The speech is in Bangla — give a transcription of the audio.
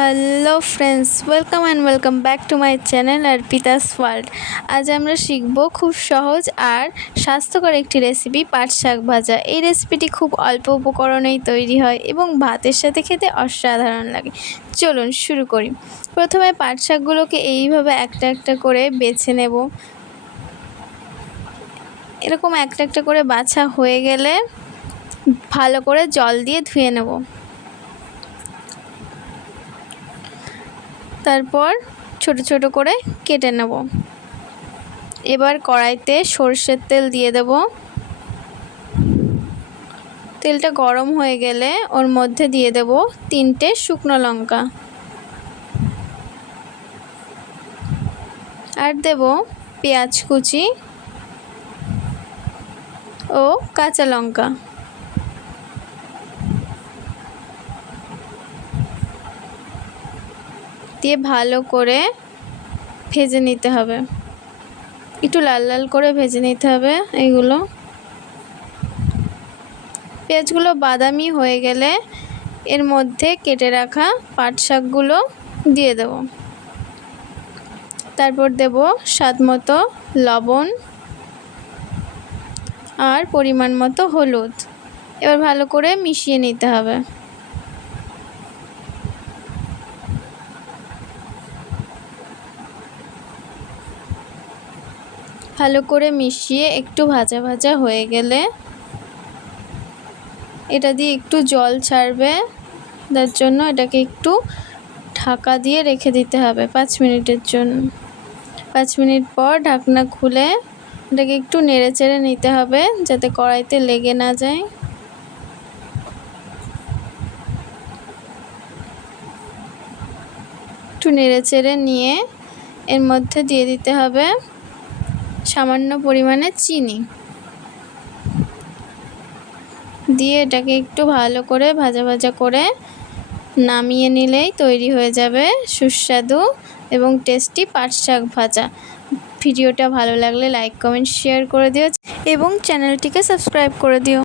Hello friends, welcome back to my channel Arpita's world. আজ আমরা শিখব খুব সহজ আর স্বাস্থ্যকর একটি রেসিপি, পাট শাক ভাজা। এই রেসিপিটি খুব অল্প উপকরণেই তৈরি হয় এবং ভাতের সাথে খেতে অসাধারণ লাগে। চলুন শুরু করি। প্রথমে পাট শাকগুলোকে এইভাবে একটা একটা করে বেছে নেব। এরকম একটা একটা করে বাছা হয়ে গেলে ভালো করে জল দিয়ে ধুয়ে নেব। তারপর ছোট ছোট করে কেটে নেব। এবার কড়াইতে সরষের তেল দিয়ে দেব। তেলটা গরম হয়ে গেলে ওর মধ্যে দিয়ে দেব 3টে শুকনো লঙ্কা আর দেব পেঁয়াজ কুচি ও কাঁচা লঙ্কা। দিয়ে ভালো করে ভেজে নিতে হবে, একটু লাল লাল করে ভেজে নিতে হবে। এইগুলো পেঁয়াজগুলো বাদামি হয়ে গেলে এর মধ্যে কেটে রাখা পাট শাকগুলো দিয়ে দেব। তারপর দেব স্বাদ মতো লবণ আর পরিমাণ মতো হলুদ। এবার ভালো করে মিশিয়ে নিতে হবে। ভালো করে মিশিয়ে একটু ভাজা ভাজা হয়ে গেলে এটা দিয়ে একটু জল ছাড়বে, তার জন্য এটাকে একটু ঢাকা দিয়ে রেখে দিতে হবে 5 মিনিটের জন্য। 5 মিনিট পর ঢাকনা খুলে এটাকে একটু নেড়ে চেড়ে নিতে হবে যাতে কড়াইতে লেগে না যায়। একটু নেড়ে চেড়ে নিয়ে এর মধ্যে দিয়ে দিতে হবে সামান্য পরিমাণে চিনি। দিয়ে এটাকে একটু ভালো করে ভাজা ভাজা করে নামিয়ে নিলেই তৈরি হয়ে যাবে সুস্বাদু এবং টেস্টি পাট শাক ভাজা। ভিডিওটা ভালো লাগলে লাইক কমেন্ট শেয়ার করে দিও এবং চ্যানেলটিকে সাবস্ক্রাইব করে দিও।